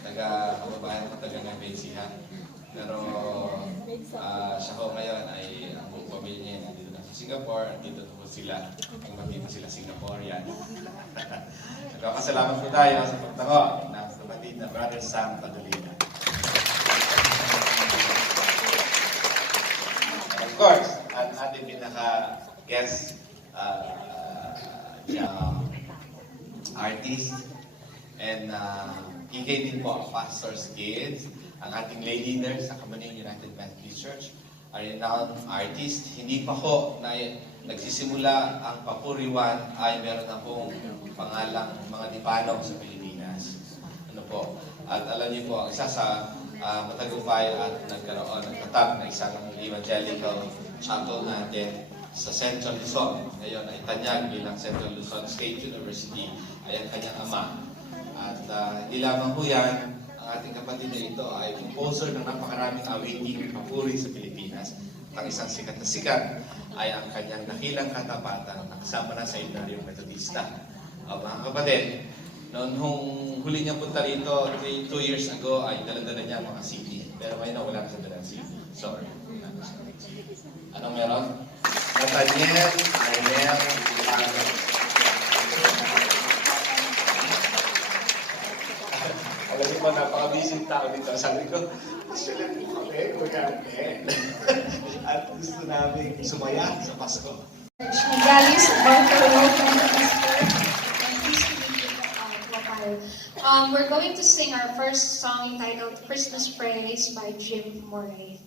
taga-kababayan ko, taga-Nabensihan. Pero siya ko ngayon ay ang buong pamilya niya nandito na sa Singapore, nandito po sila, ang magkita sila Singaporean. Nagkakasalamat po tayo sa pagtango ng kapatid na Brother Sam Padolina. Of course, ang ating pinaka-guest artist and PK din po, Pastor's Kids, ang ating lay leader sa Kamuning United Methodist Church, a renowned artist. Hindi pa po na nagsisimula ang papuriwan ay meron na pong pangalang mga Pano sa Pilipinas. Ano po? At alam niyo po, ang isa sa matagumpay at nagkaroon ng tatag na isang evangelical chapel natin sa Central Luzon. Ngayon ay tanyag bilang Central Luzon State University ay ang kanyang ama. At hindi lamang po yan, ang ating kapatid na ito ay composer ng napakaraming awiting papuri sa Pilipinas. At ang isang sikat na sikat ay ang kanyang dakilang katapatan na kasama na sa Ignario Metodista. Mga kapatid, noon huli niyang punta rito 2 years ago ay dala-dala niya mga CD. Pero ngayon wala na sa dalang CD. Sorry. Anong meron? Nathaniel, Arnel, Pano. Alam niyo ba, napaka-busy tao dito. Sabi ko, gusto lang po kami, Kuya Arnel. At gusto namin sumaya sa Pasko. We're going to sing our first song entitled Christmas Praise by Jim Moray.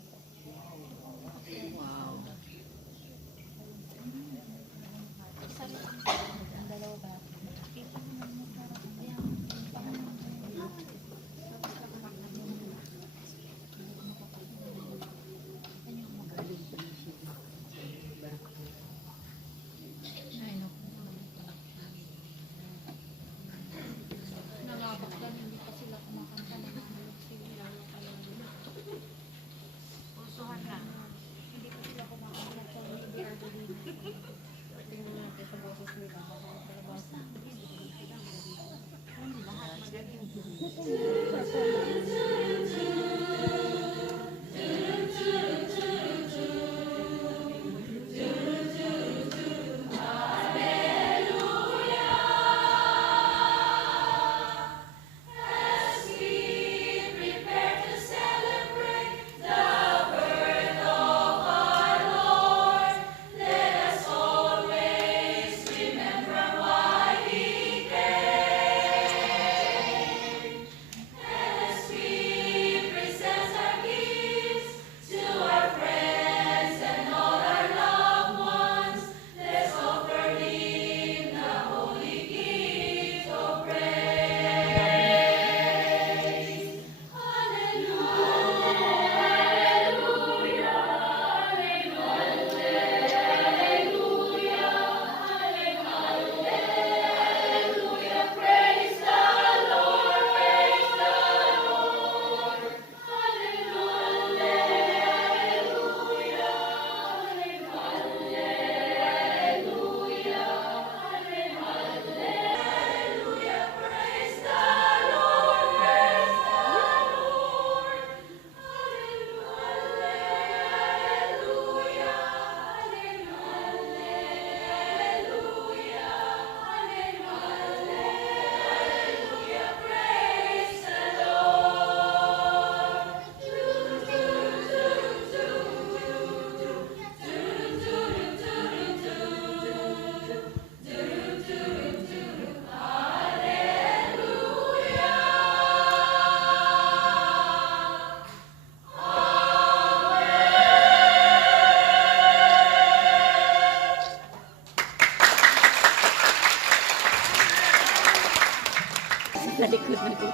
Nalikod na ko.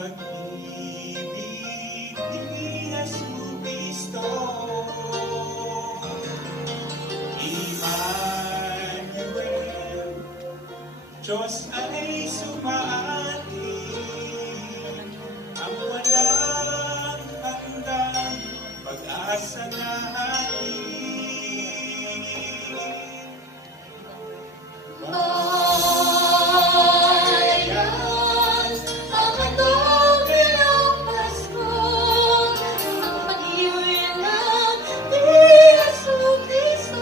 pag-ibig ni Jesucristo. Emmanuel, Diyos ay sumaatin, ang walang hanggang pag-asa natin. Bayan, ang handog ng Pasko, ang pag-ibig ng Jesucristo.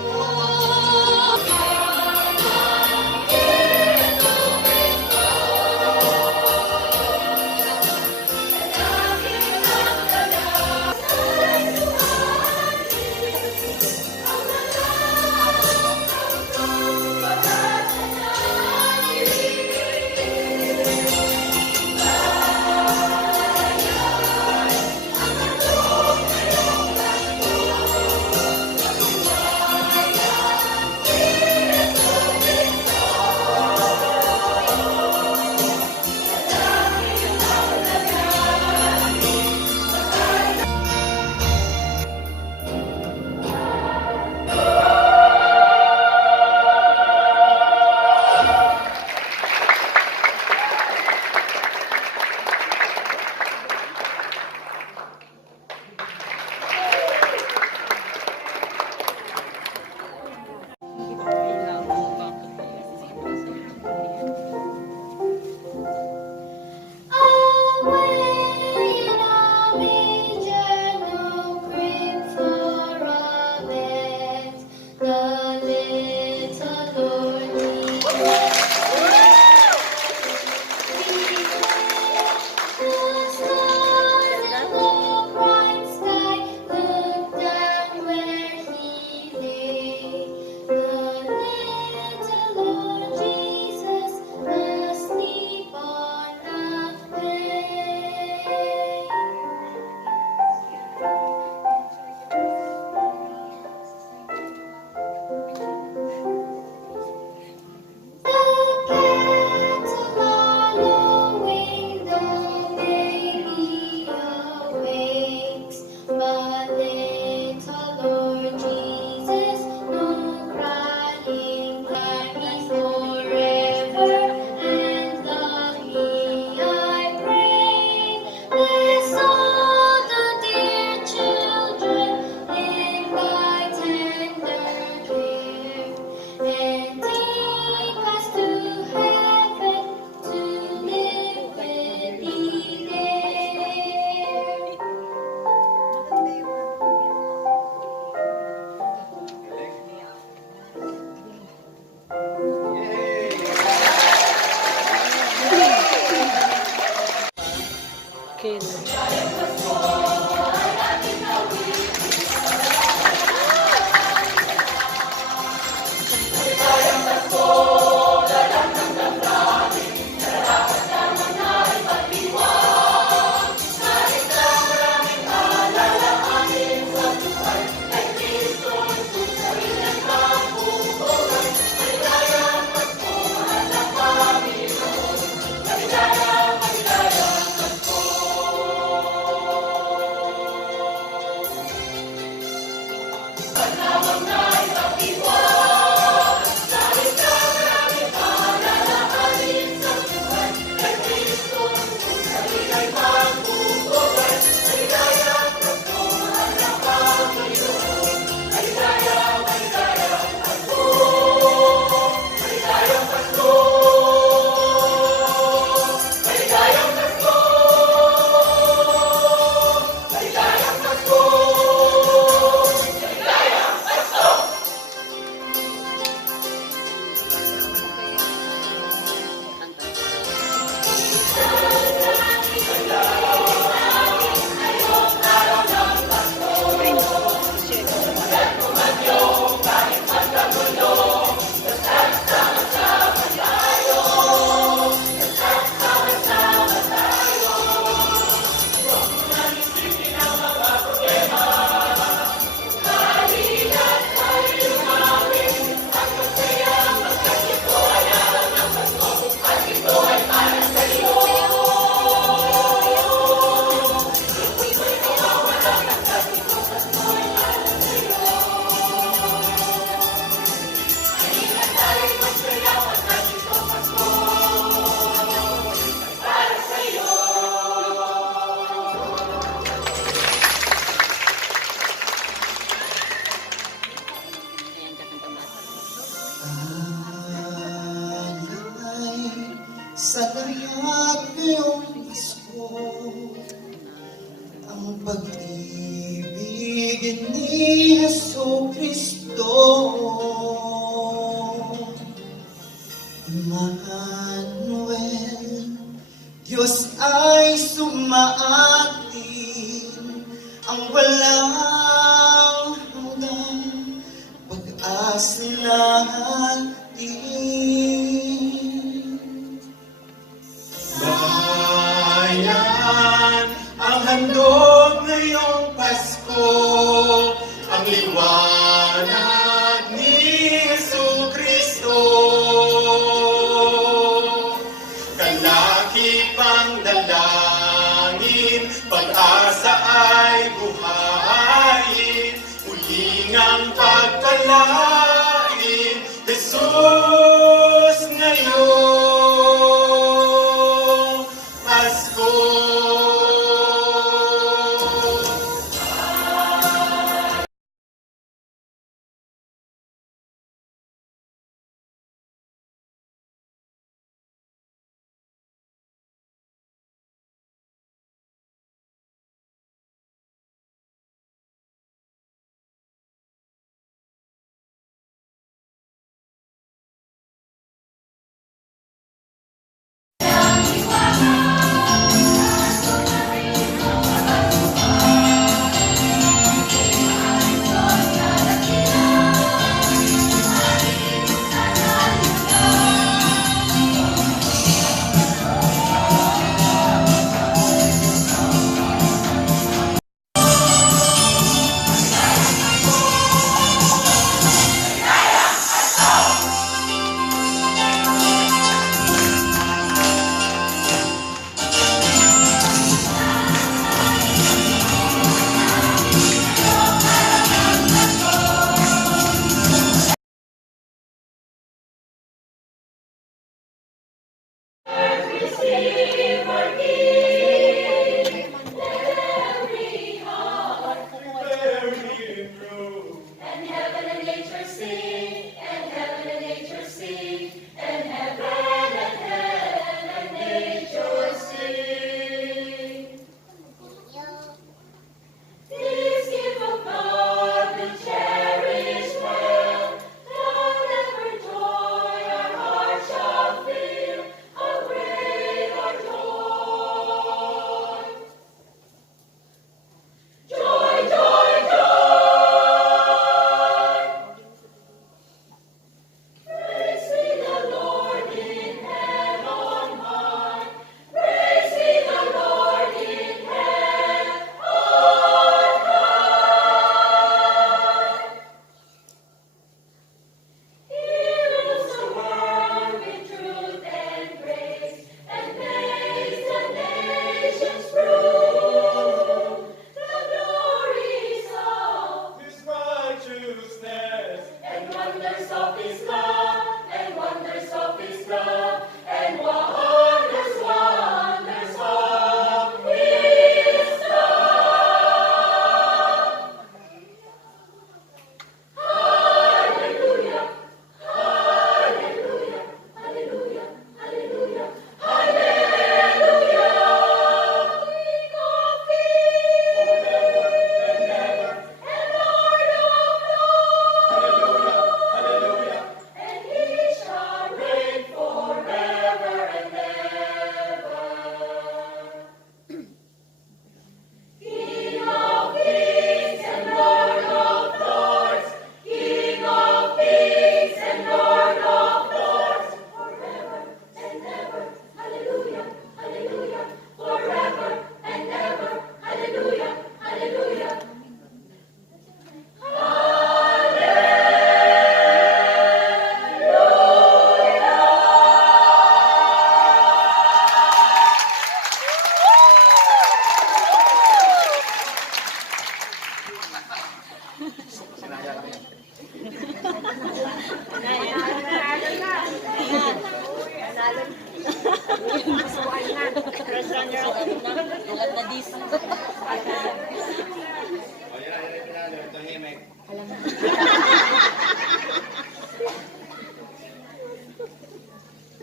Sa lahat ngayong Pasko, ang pag-ibig ni Jesucristo. Emmanuel, Diyos ay sumaatin, ang walang hanggang pag-asa natin. Bayan, ang handog ngayong Pasko, ang liwanag ni Jesucristo. Kalaki pang dalangin, pag-asa ay buhayin, muling ang pagpalain, Jesus ngayong Pasko.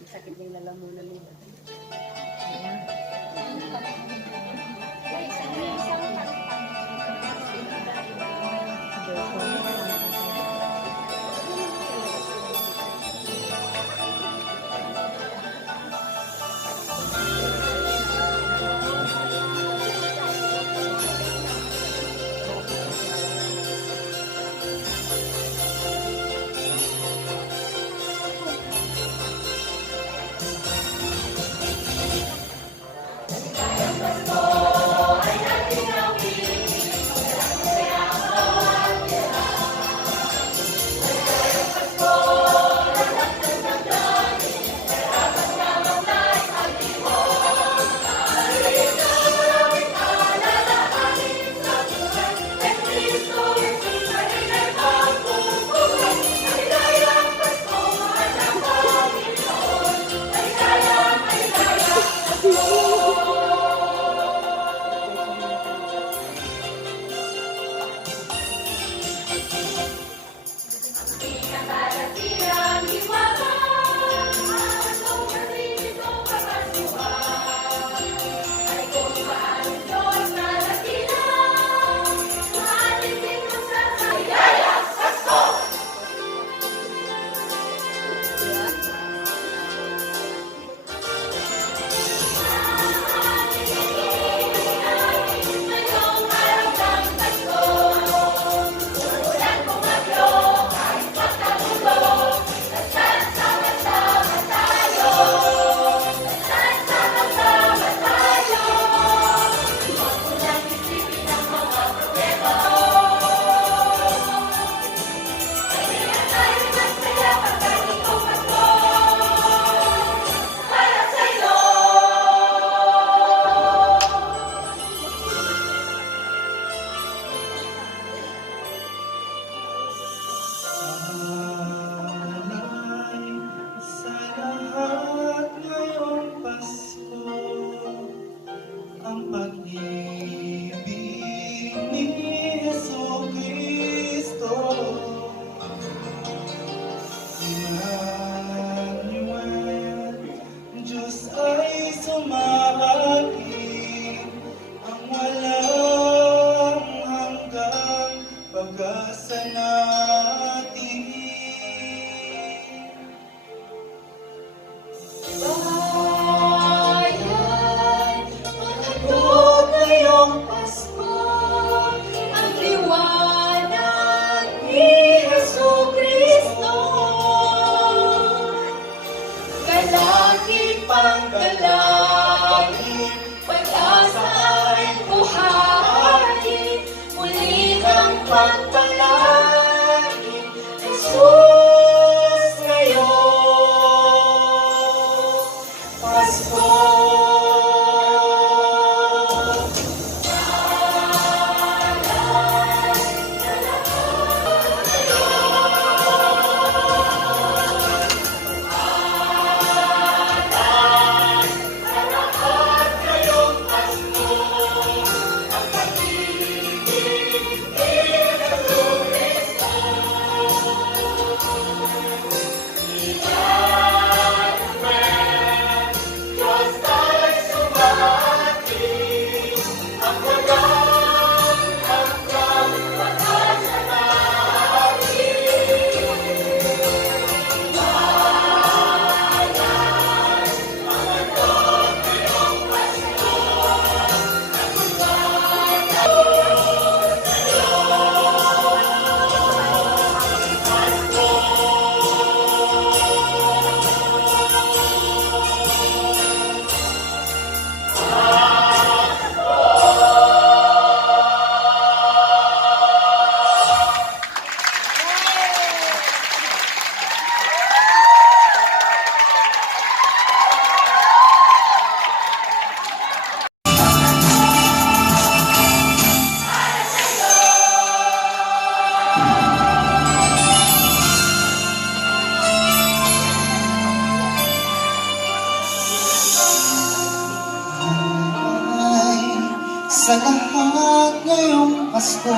Sakit ng lalamunan nila. sumahagi ang walang hanggang pag-asa natin. Bayan, maghandog ngayong Pasko, ang liwanag ni Jesucristo. Galangin pang galangin, pag-asa ay buhayin, muli ng pagpalangin, Jesus ngayong Pasko. Sa lahat ngayong Pasko.